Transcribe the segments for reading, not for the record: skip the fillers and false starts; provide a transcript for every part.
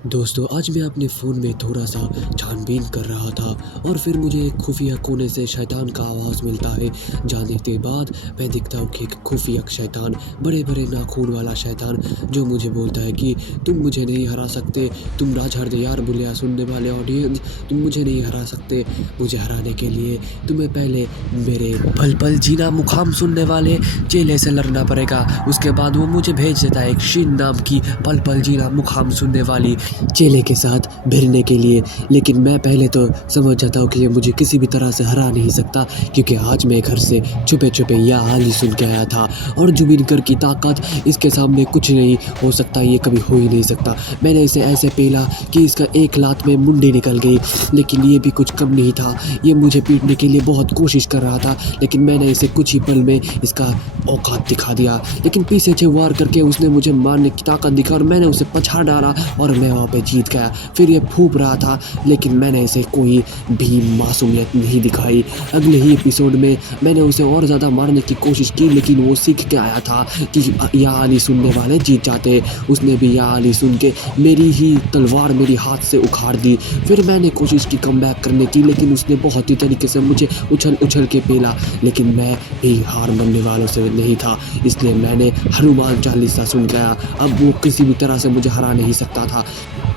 दोस्तों, आज मैं अपने फ़ोन में थोड़ा-सा छानबीन कर रहा था और फिर मुझे एक खुफ़िया कोने से शैतान का आवाज़ मिलता है। जाने के बाद मैं देखता हूँ कि एक खुफ़िया शैतान, बड़े-बड़े नाखून वाला शैतान जो मुझे बोलता है कि तुम मुझे नहीं हरा सकते, तुम राजहरदयार बुलिया सुनने वाले ऑडियंस, तुम मुझे नहीं हरा सकते। मुझे हराने के लिए तुम्हें पहले मेरे पल-पल जीना मुक़ाम सुनने वाले चेले से लड़ना पड़ेगा। उसके बाद वो मुझे भेज देता है एक शीन नाम की पल-पल जीना मुक़ाम सुनने वाली चेले के साथ भिड़ने के लिए। लेकिन मैं पहले तो समझ जाता हूँ कि ये मुझे किसी भी तरह से हरा नहीं सकता, क्योंकि आज मैं घर से छुपे-छुपे या हाल ही सुन के आया था और जुबिनकर की ताकत इसके सामने कुछ नहीं हो सकता, ये कभी हो ही नहीं सकता। मैंने इसे ऐसे पेला कि इसका एक लात में मुंडी निकल गई, लेकिन ये भी कुछ कम नहीं था। ये मुझे पीटने के लिए बहुत कोशिश कर रहा था, लेकिन मैंने इसे कुछ ही पल में इसका औकात दिखा दिया। लेकिन पीछे से वार करके उसने मुझे मारने की ताकत दिखा और मैंने उसे पछाड़ डाला और मैं वहाँ पे जीत गया। फिर ये फूंप रहा था, लेकिन मैंने इसे कोई भी मासूमियत नहीं दिखाई। अगले ही एपिसोड में मैंने उसे और ज़्यादा मारने की कोशिश की, लेकिन वो सीख के आया था कि या अली सुनने वाले जीत जाते। उसने भी या अली सुन के मेरी ही तलवार मेरी हाथ से उखाड़ दी। फिर मैंने कोशिश की कमबैक करने की, लेकिन उसने बहुत ही तरीके से मुझे उछल के पेला। लेकिन मैं भी हार मानने वालों से नहीं था, इसलिए मैंने हनुमान चालीसा सुन गया। अब वो किसी भी तरह से मुझे हरा नहीं सकता था,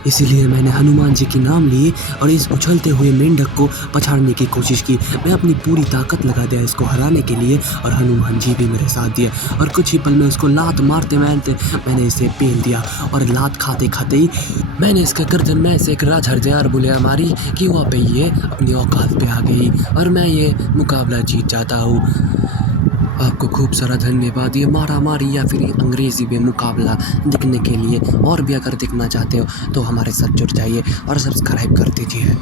इसीलिए मैंने हनुमान जी के नाम लिए और इस उछलते हुए मेंढक को पछाड़ने की कोशिश की। मैं अपनी पूरी ताकत लगा दिया इसको हराने के लिए और हनुमान जी भी मेरे साथ दिए और कुछ ही पल में उसको लात मारते मारते मैंने इसे पेल दिया और लात खाते खाते ही मैंने इसका गर्दन में से एक राजहरदयार बुलिया मारी कि वहाँ पे ये अपनी औकात पे आ गई और मैं ये मुकाबला जीत जाता हूँ। आपको खूब सारा धन्यवाद ये मारामारी या फिर अंग्रेज़ी में मुकाबला देखने के लिए। और भी अगर देखना चाहते हो तो हमारे साथ जुड़ जाइए और सब्सक्राइब कर दीजिए।